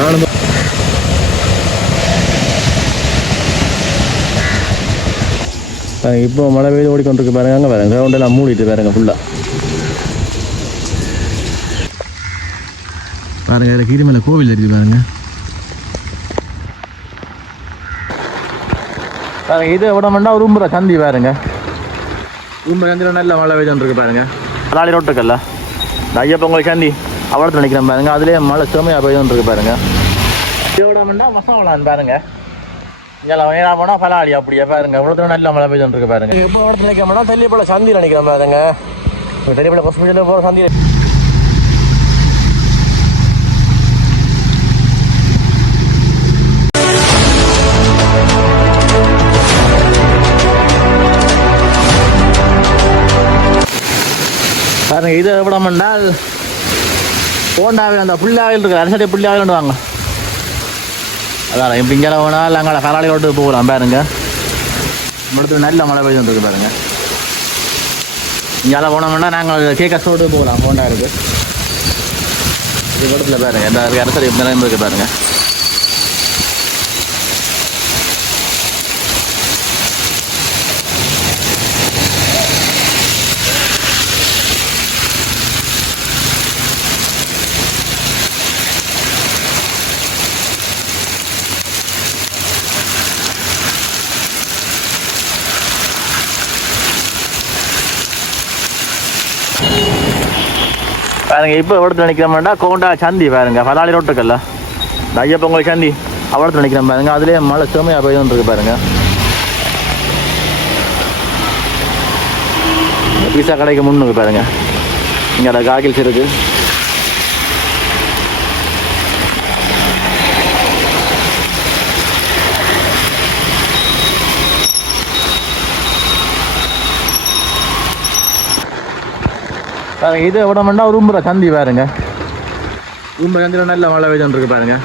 நானும் இப்போ மழை பெய்து ஓடிக்கொண்டிருக்கு பாருங்க. அங்கே பாருங்க கிரவுண்டெல்லாம் மூடிட்டு பாருங்க ஃபுல்லாக பாருங்க. இதில் கீரிமலை கோவில் இருக்குது பாருங்க. பாருங்க இது விடமெண்டா ஒரு உம்புற சந்தி பாருங்க. உம்புற சந்தியில் நல்ல மழை பெய்துருக்கு பாருங்க. அதாளி ரோட்டுக்கல்ல இந்த ஐயப்பொங்கல் சந்தி அவ்வளோத்துல நிற்கிறேன் பாருங்க. அதுலேயே மழை செமையாக பெய்துருக்கு பாருங்க. இது விடமெண்டா மசாலான்னு பாருங்க. இங்கே நேராக போனால் பலாளி அப்படியே பாருங்க. இவ்வளோ நல்ல மழை பெய்துருக்கு பாருங்க. இப்போ இடத்துல நிற்க மாட்டா தெல்லிப்பழ சந்தியில் நிற்கிறேன் பாருங்க. தெல்லிப்பழ ஹாஸ்பிட்டலில் போகிற சந்தியில் பாருங்க. இது விடமென்றால் போண்டாவில் அந்த புள்ளாவில் இருக்குது. அரசடை புள்ளாவில் வாங்க. அதான் இப்போ இங்கே போனால் அங்கே கராளி ரோட்டு போகலாம் பாருங்க. முடித்து நல்ல மழை பெய்துருக்கு பாருங்க. இங்கே போனோம்னா நாங்கள் கேக்கஸ் ரோட்டு போகலாம். போண்டா இருக்குது இது இடத்துல பாருங்க. இந்த அரசடை நிறைய இருக்குது பாருங்க. பாருங்க இப்போ எவ்வளோத்துல நிற்கிறோம்னா கோண்டா சந்தி பாருங்க. பலாளி ரோட்டுக்கல்ல இந்த ஐயப்பொங்கல் சந்தி அவ்வளோத்துல நிற்கிறோம் பாருங்க. அதுலேயே மழை செமையாக பெய்துருக்கு பாருங்க. பீஸா கடைக்கு முன்னுக்கு பாருங்க. இங்கே காகில்ஸ் இருக்கு. பாருங்க இது விடமெண்டா ஒரு உம்புற சந்தி பாருங்க. உம்புற சந்தியில் நல்ல மழை பெய்துருக்கு பாருங்க.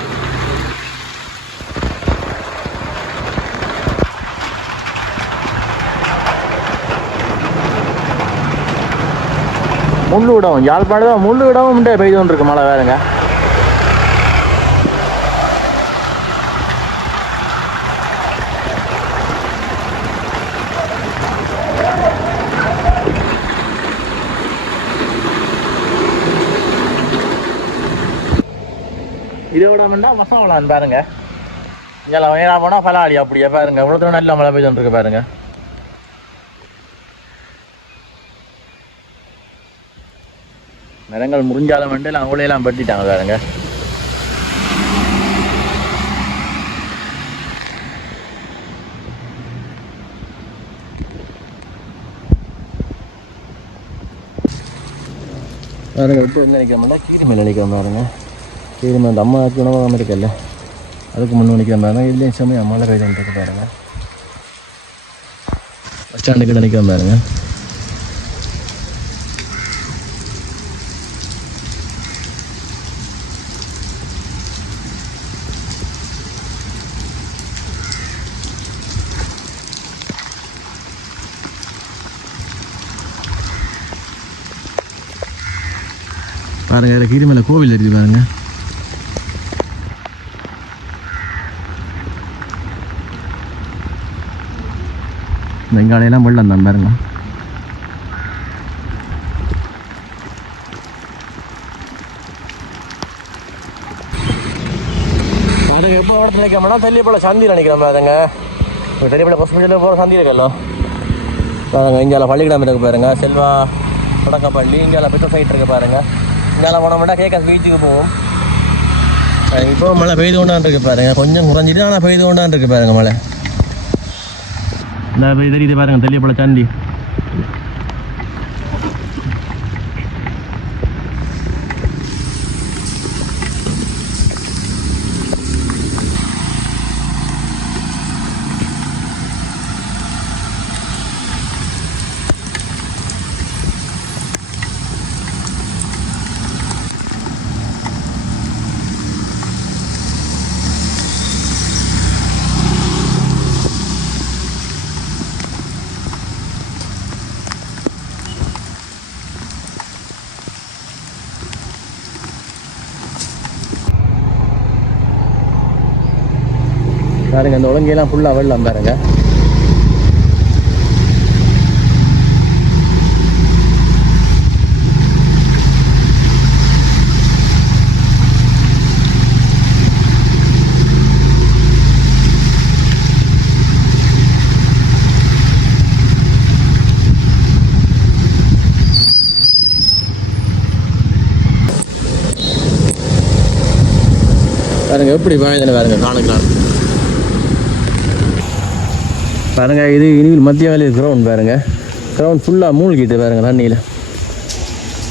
முள்ளு விடவும் யாழ்ப்பாணம் தான் முள்ளு விடவும் பெய்துருக்கு மழை பாருங்க. இதை விடமெண்டா மசாலான்னு பாருங்க. இங்கே நேராக போனால் பலாளி அப்படியே பாருங்க. இவ்வளோ நல்ல மழை பெய்துருக்கு பாருங்க. மரங்கள் முறிஞ்சாலும் வந்து அவங்களையெல்லாம் பட்டிட்டாங்க பாருங்க. பாருங்க இப்போ எங்கே நிற்கிறோம்னா கீரிமலை நிற்கிறோம் பாருங்க. கீரிமலை அந்த அம்மாவுக்கு உணவகம் இருக்குல்ல அதுக்கு முன்னே நிற்கிறோம் பாருங்க. இதுலேயும் சமயம் மழை பெய்துருக்கு பாருங்க. பஸ் ஸ்டாண்டுக்கிட்ட நிற்கிறோம் பாருங்க. பாருங்க இதில் கீரிமலை கோவில் இருக்குது பாருங்க. இந்த இங்காலையெல்லாம் வெள்ளம் தான் பாருங்க. பாருங்க எப்போ இடத்துல நிற்கோம்னா தெல்லிப்பழ சந்தியில் நிற்கிறோம் பாருங்க. தெல்லிப்பழ ஹாஸ்பிட்டலில் போகிற சந்தி இருக்கല്ലോ பாருங்க. இங்கே பள்ளிக்கூடம் இருக்கு பாருங்க. செல்வா தொடக்கப்பள்ளி. இங்கே பெட்ரோல் சைட் இருக்கு பாருங்க. இங்கே போனோம்னா கேக்கஸ் பீச்சுக்கு போவோம். இப்போ மழை பெய்து கொண்டான் இருக்கு பாருங்க. கொஞ்சம் குறைஞ்சிட்டு ஆனால் பெய்து கொண்டான் இருக்கு பாருங்க மழை. இந்த தெரியுது பாருங்க தெல்லிப்பழ சந்தி. பாருங்க இந்த ஒழுங்கையெல்லாம் ஃபுல்லாக வெள்ளம் பாருங்க. பாருங்க எப்படி பாயுதுன்னு பாருங்க காணுக்கலாம். பாருங்க இது இனிமேல் மத்திய வேலை கிரவுண்ட் பாருங்க. கிரவுண்ட் ஃபுல்லாக மூழ்கிட்டு பாருங்க தண்ணியில்.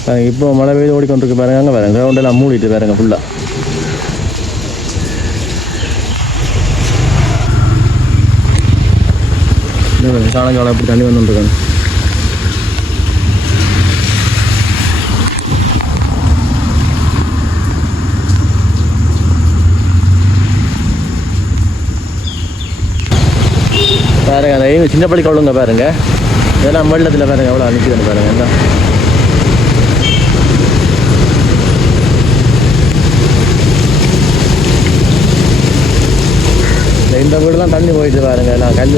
பாருங்க இப்போ மழை பெய்து ஓடிக்கொண்டிருக்கு பாருங்க. அங்கே பாருங்க கிரவுண்டெல்லாம் மூடிட்டு பாருங்க ஃபுல்லாக. காலங்காலம் எப்படி தண்ணி வந்துருக்காங்க. பாருங்க அந்த சின்ன பள்ளி கொள்ளுங்க பாருங்க. இதெல்லாம் வெள்ளத்தில் பாருங்க எவ்வளோ நிற்குதுன்னு பாருங்க. என்ன இந்த வீடுலாம் தண்ணி போயிட்டு பாருங்க. நான் கல்